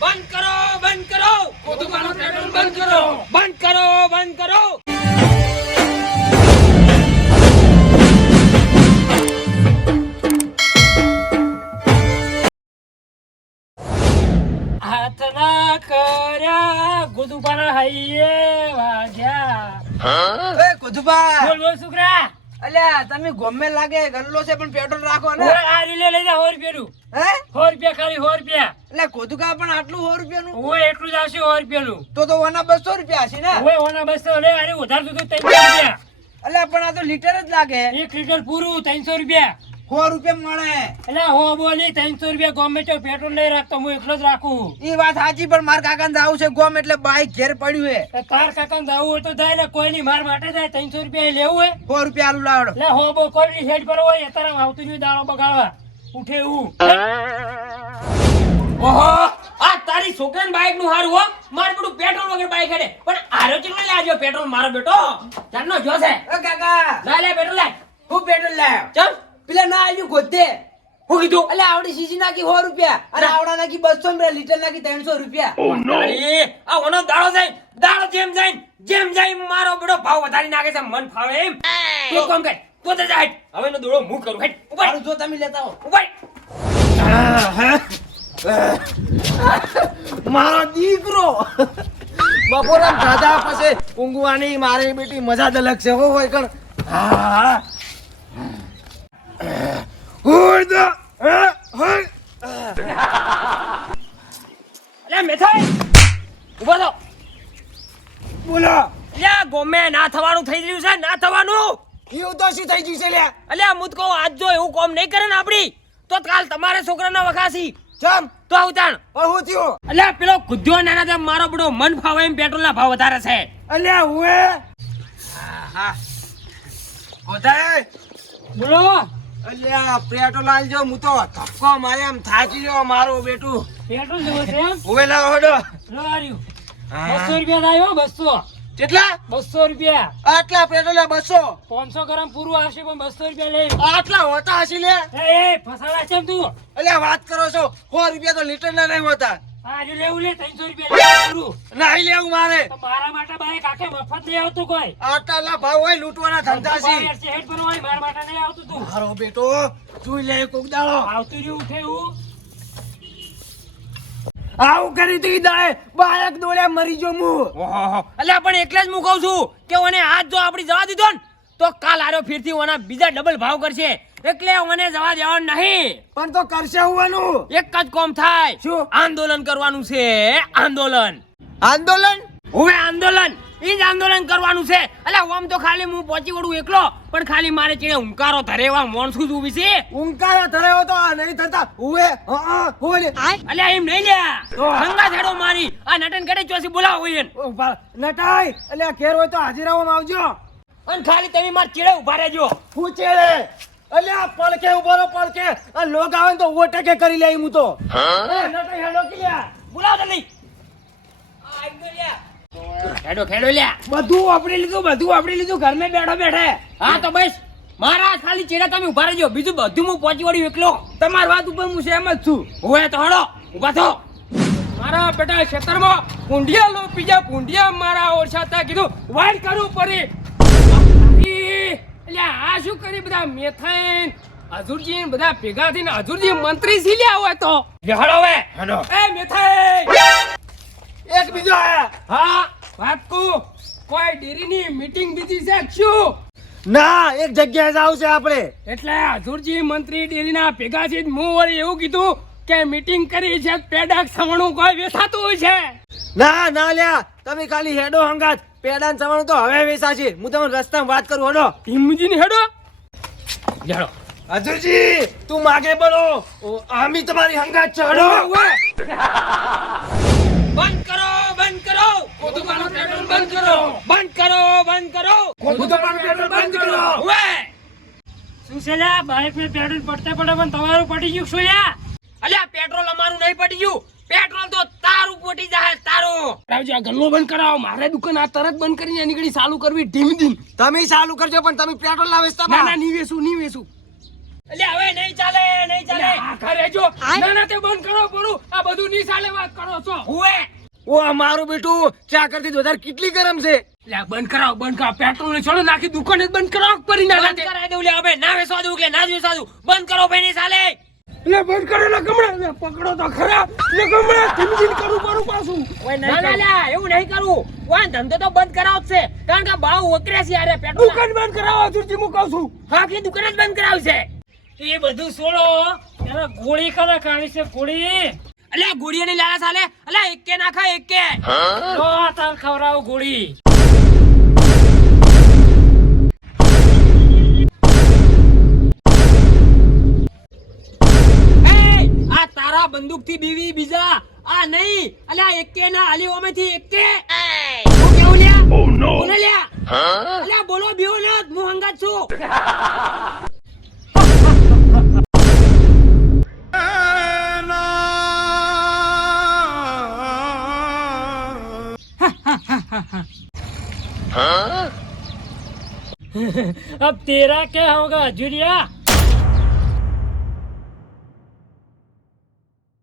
બંધ કરો બંધ કરો. કોતુબાનું પેટ્રોલ બંધ કરો. બંધ કરો બંધ કરો. હાથના કર્યા ગુદુપાના હૈયે વાગ્યા. એ કુધુભા બોલ બોલ છોકરા અલ્યા તમે ગમે લાગે ગલ્લો છે પણ પેટ્રોલ રાખો ને. આ રીલે લઈ જા સો રૂપિયાનું. હે? સો રૂપિયા ખાલી 100 રૂપિયા. એટલે કુધુકા પણ આટલું સો રૂપિયાનું? ઓય એટલું જ આવશે સો રૂપિયાનું. તો તો ઓના બસો રૂપિયા હશે ને? ઓય ઓના 200 લે અરે ઉધાર તો ત્રણસો રૂપિયા. અલ્યા પણ આ તો લીટર જ લાગે. એક લીટર પૂરું ત્રણસો રૂપિયા. સો રૂપિયા મળે. એટલે હો બોલી ત્રણસો રૂપિયા ગમે તો પેટ્રોલ નહીં રાખતો હું એકલો જ રાખું. એ વાત સાચી પણ માર કાકા આવું છે ગોમ એટલે બાઈક ઘેર પડ્યું એ તાર કાકા જવું હોય તો જાય ને કોઈ માર માટે ત્રણસો રૂપિયા લેવું હોય સો રૂપિયા આલુ લાવડો એટલે હો બો કોઈ હેડ પર હોય અત્યારે આવતું જોઈએ દાડો બગાડવા. ઉઠે એવું. ઓહો આ તારી છોકરાની બાઈકનું હારું હો. મારે બધું પેટ્રોલ વગર બાઈક હેડે. પણ આરો ચેટલો લાજો પેટ્રોલ મારો બેટો. ચાલનો જો છે કાકા. લા લે પેટ્રોલ લાય હું પેટ્રોલ લાવ્યો ચાલ. પેલા ના આવ્યું ગોતે. હું કીધું? એટલે આવડી સીસી નાખી સો રૂપિયા અને આવડા નાખી બસો રૂપિયા લીટર નાખી ત્રણસો રૂપિયા. આ ઓનો દાડો જાય દાડો જેમ જાય જેમ જાય મારો બેટો ભાવ વધારી નાખે છે મન ફાવે એમ. તું કોમ કર તું તો જા હેટ. હવે નો દોડો હું કરું હેટ ઉપર જો તમે લેતા હો ઉપર મારો દીકરો. બપોરા દાદા પાસે ઊંઘવાની મારી બેટી મજા જ અલગ છે હો હોય કણ. હા. તો હા, હોય. મેથાઈ ઊભો થો. બોલો. અલ્યા ગોમે ના થવાનું થઈ રહ્યું છે ના થવાનું. એવું તો થઈ ગયું છે લે અલ્યા મુદ કહું આજ જો એવું કોમ નહીં કરે ને આપડી તો કાલ તમારે છોકરાના વખાસી. ચમ. તો ઉતાણ પણ હું થયું? અલ્યા પેલો કુદ્યો નાના તેમ મારો બડો મન ફાવે એમ પેટ્રોલના ભાવ વધારે છે. અલ્યા હા ગોધાય બોલો. અલ્યા પેટો લાલજો હું તો ધક્કો મારે એમ થાકી ગયો મારું બેટું. છે એમ? હુએ લાવો હડો. લો આર્યું બસો રૂપિયા થાય હો બસો. કેટલા? બસો રૂપિયા. આટલા પેટ્રોલ બસો. પાંચસો ગ્રામ પૂરું આવશે પણ બસો રૂપિયા લે. આટલા હોતા હશે લે. એ એ ફસાડા છે તું. અલ્યા વાત કરો છો. સો રૂપિયા તો લીટર ના નહીં હોતા. આજે લેવું લે ત્રણસો રૂપિયા નહીં લેવું મારે. મારા માટે બાઈક આખે મફત નહીં આવતું કોઈ. આટલા ભાવ હોય લૂંટવાના ધંધા છે હેડ પર હોય મારા માટે નહીં આવતું તું. મારો બેટો જોઈ લે કોક દાડો. આવતું રહ્યું ઉઠે આવું કરી તું દાડે બાયક દોડ્યા મરી જો મુ. અલ્યા પણ એટલે જ હું કહું છું કે ઓને આજ જો આપડી જવા દીધો ને તો કાલ આરો ફીરથી ઓના બીજા ડબલ ભાવ કરશે. એટલે મને જવા દેવાનું નહીં. પણ તો કરશે હોવાનું. એક જ કોમ થાય. શું? આંદોલન કરવાનું છે. આંદોલન. આંદોલન? હવે આંદોલન. ઈ જ આંદોલન કરવાનું છે. એટલે ઓમ તો ખાલી હું પહોંચી વળું એકલો પણ ખાલી મારે ચીડે હુંકારો ધરેવા મોણસું જ ઊભી છે. હુંકારો ધરેવો તો આ નહીં થતા. ઉવે હા હુએ અલ્યા એમ નહીં લે. હંગા છેડો મારી. આ નટન કડે ચોસી બોલાવો હોય. નટાઈ અલ્યા ઘેર હોય તો હાજીરાઓમાં આવજો. અને ખાલી તમે માર ચીડે ઊભા રહેજો. પૂછે રે અલ્યા પડકે ઊભો રહો પડકે. આ લોગ આવે તો ઓટકે કરી લે હું તો. એ નટાઈ હેડો કે લ્યા? બોલાવો જલ્દી ખેડો ખેડો લ્યા. બધું વાપરી લીધું બધું વાપરી લીધું. ઘર મેં બેઠો બેઠે. હા તો બસ. મારા ખાલી ચેડા તમે ઊભા રહેજો. બીજું બધું હું પહોંચી વળ્યું એકલો. તમારી વાત ઉપર હું સહેમત છું. હોય તો હડો. ઊભા થો. મારા બેટા ખેતરમાં કુંડિયા લો બીજા કુંડિયા મારા ઓરછાતા કીધું વાઈટ કરવું પડે એટલે આ શું કરી બધા મેથાઈન હજુરજી બધા ભેગા થઈને હજુરજી મંત્રી સી લ્યા હોય તો? હડો હવે. હેડો. એ મેથાઈન! એક બીજો આયા હા વાત કુ કોઈ ડેરીની મીટિંગ બીજી છે શું? ના એક જગ્યાએ જાવ છે આપણે. એટલે હજુરજી મંત્રી ડેરીના ભેગા છે હું વળી એવું કીધું કે મીટિંગ કરી છે પેડાક સવણું કોઈ વેસાતું હોય છે? ના ના લ્યા. તમે ખાલી હેડો હંગાત. પેડા સવાનું તો હવે છે. હું તમને રસ્તામાં વાત કરું હેડો. ભીમજી હેડો. હેડો. અજુજી તું માગે બોલો. આમી તમારી હંગાત ચડો બંધ કરો બંધ કરો. પેટ્રોલ બંધ કરો. બંધ કરો બંધ કરો. પેટ્રોલ બંધ કરો. શું છે લ્યા? ને પેટ્રોલ પડતે પડે પણ તમારું પડી ગયું શું લ્યા? અલ્યા પેટ્રોલ અમારું નહીં પડી ગયું. પેટ્રોલ તો તારું પોટી જાય તારું. રાવજી આ ગલ્લો બંધ કરાવો. મારે દુકાન આ તરત બંધ કરીને નીકળી ચાલુ કરવી ધીમ ધીમ. તમે ચાલુ કરજો પણ તમે પેટ્રોલ ના વેચતા ના ના નહીં વેચું નહીં વેચું. અલ્યા હવે નહીં ચાલે નહીં ચાલે. ઘરે જો. ના ના તે બંધ કરો પડું આ બધું નહીં ચાલે વાત કરો છો. હુએ. ઓ મારું બેટું ચા કરતી વધારે કેટલી ગરમ છે. બંધ કરાવો બંધ કરાવો. પેટ્રોલ ને છોડો નાખી દુકાન જ બંધ કરાવો પરી ના બંધ કરાવી દઉં લે હવે ના વેસવા દઉં કે ના જ વેસવા દઉં? બંધ કરો ભાઈ નહીં ચાલે. લે બંધ કરો લે કમળા લે પકડો તો ખરા. લે કમળા ધીમ ધીમ કરું પડું પાછું ના ના લ્યા એવું નહીં કરું. ઓય ધંધો તો બંધ કરાવ છે. કારણ કે ભાવ વકરે છે યાર પેટ દુકાન બંધ કરાવો અજુરજી હું કહું છું. કે દુકાન જ બંધ કરાવશે એ બધું છોડો એના ગોળી કરે કાઢી છે ગોળી. અલ્યા ગોળીની લાલા સાલે અલ્યા એકે નાખા એકે. તો તાર ખવરાવ ગોળી. બંદૂક થી બીવી બીજા આ નહીં અલ્યા એકે ના આલી ઓમે થી એકે હું કેવું લ્યા બોલો લ્યા અલ્યા બોલો બીવો ને હું હંગાત છું अब तेरा क्या होगा जुरिया